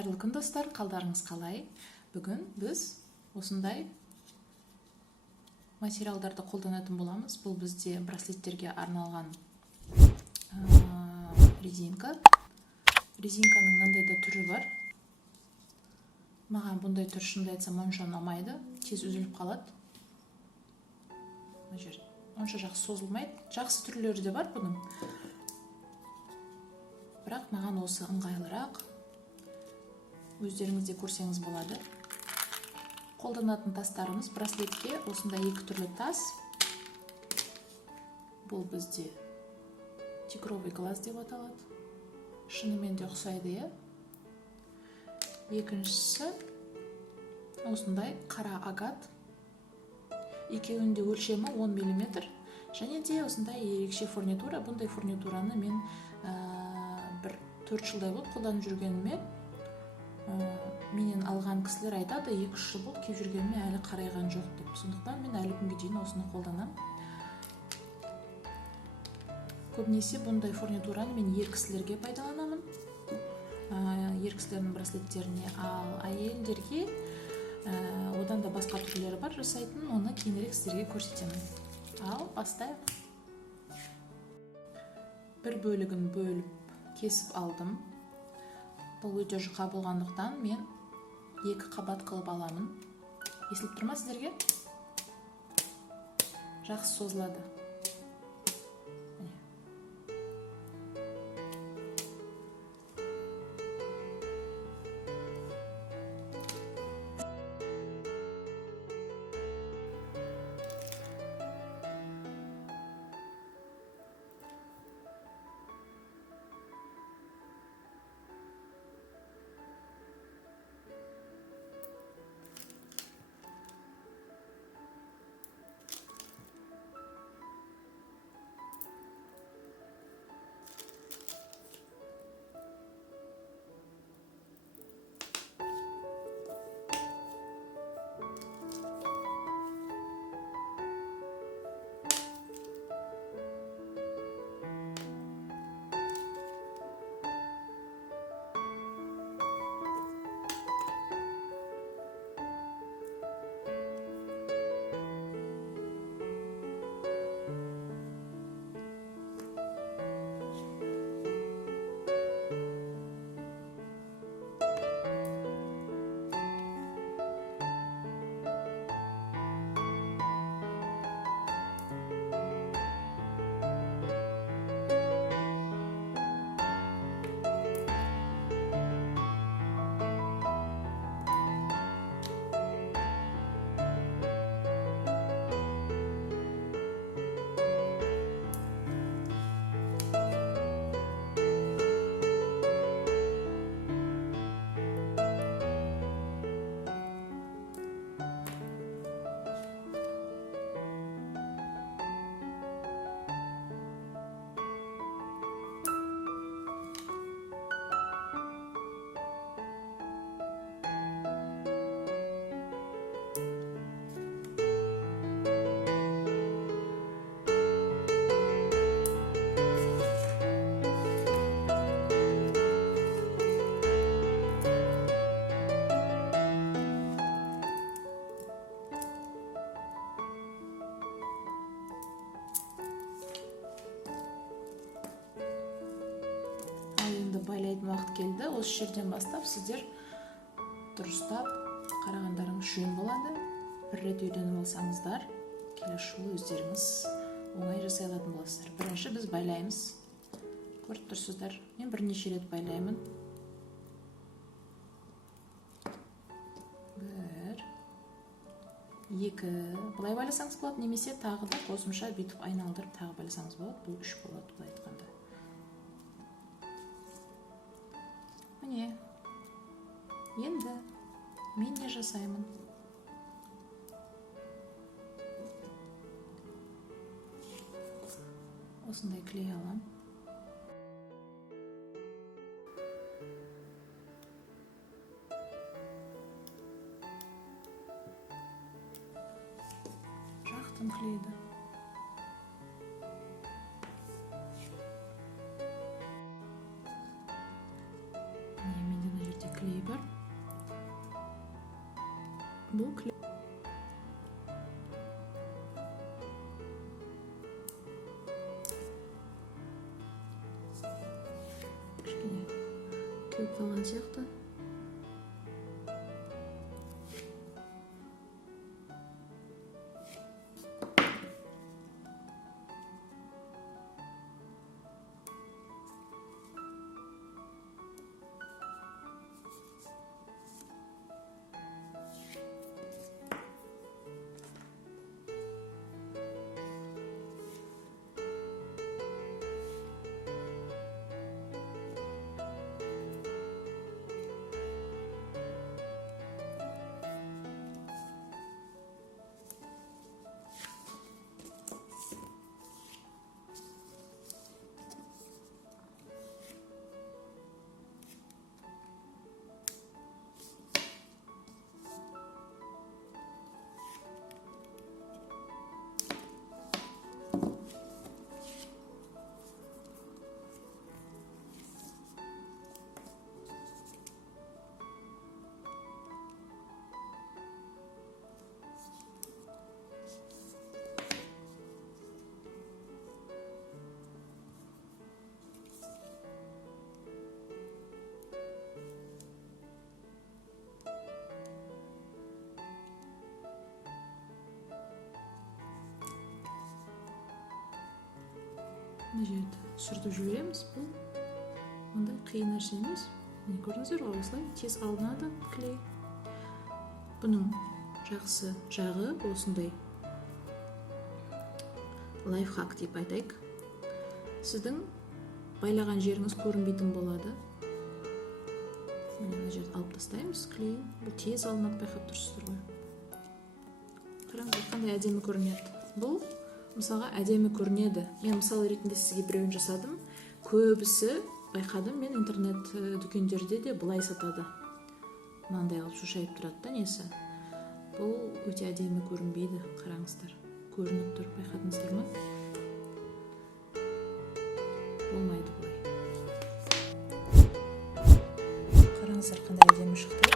Қайырлы күн достар, қалдарыңыз қалай? Бүгін біз осындай материалдарды қолданатын боламыз. Бұл бізде браслеттерге арналған резинка. Резинканың мынандай да түрі бар. Маған бұндай түр шынымды айтсам онша ұнамайды, тез үзіліп қалады. Мына жер онша жақсы созылмайды. Жақсы түрлері де бар бұның. Бірақ маған осы ыңғайлырақ. Өздеріңіз де көрсеңіз болады. Қолданатын тастарымыз браслетке осындай екі түрлі тас. Бұл бізде тигровый глаз деп аталады. Шынымен де ұқсайды, иә? Екіншісі осындай қара агат. Екеуінде өлшемі 10 мм. Және де осындай ерекше фурнитура. Бұндай фурнитураны мен бір 4 жылдай болды қолданып жүргеніме. Менен алған кісілер айтады, 2-3 жыл болды киіп жүргеніме әлі қарайған жоқ деп. Сондықтан мен әлі күнге дейін осыны қолданам. Көбінесе бұндай фурнитураны мен ер кісілерге пайдаланамын. Ер кісілердің браслеттеріне, ал әйелдерге одан да басқа түрлері бар жасайтын, оны кейінірек сіздерге көрсетемін. Ал бастайық. Бір бөлігін бөліп кесіп алдым. Бұл өте жұқа болғандықтан мен 2 қабат қылып аламын. Естіліп тұр ма сіздерге? Жақсы созылады. Байлайтын уақыт келді. Осы жерден бастап сіздер дұрыстап қарағандарыңыз жөн болады. Бір рет үйреніп алсаңыздар, келесі жолы өздеріңіз оңай жасай алатын боласыздар. Бірінші біз байлаймыз. Көріп тұрсыздар, мен бірнеше рет байлаймын. 1, 2, былай байласаңыз болады, немесе тағы да қосымша бүйтіп айналдырып тағы байласаңыз болады. Бұл 3 болады, былай айтқанда. Міне, енді мен не жасаймын? Осындай клей алам. Жақтым клейді. клей бар. бұл клей. Кішкене кеуіп қалған сияқты. Мына жерді сүртіп жібереміз. Бұл ондай қиын нәрсе емес. Міне көрдіңіздер ғой, осылай тез алынады клей. Бұның жақсы жағы осындай лайфхак деп айтайық. Сіздің байлаған жеріңіз көрінбейтін болады. Мына жерді алып тастаймыз клей. Бұл тез алынады, байқап тұрсыздар ғой. Қараңыздар, қандай әдемі көрінеді. Бұл мысалға әдемі көрінеді. Мен мысал ретінде сізге біреуін жасадым. Көбісі байқадым, мен интернет дүкендерде де бұлай сатады. Мынандай алып шошайып тұрады да несі. Бұл өте әдемі көрінбейді. Қараңыздар, көрініп тұр, байқадыңыздар ма? Болмайды бұлай. Қараңыздар, қандай әдемі шықты.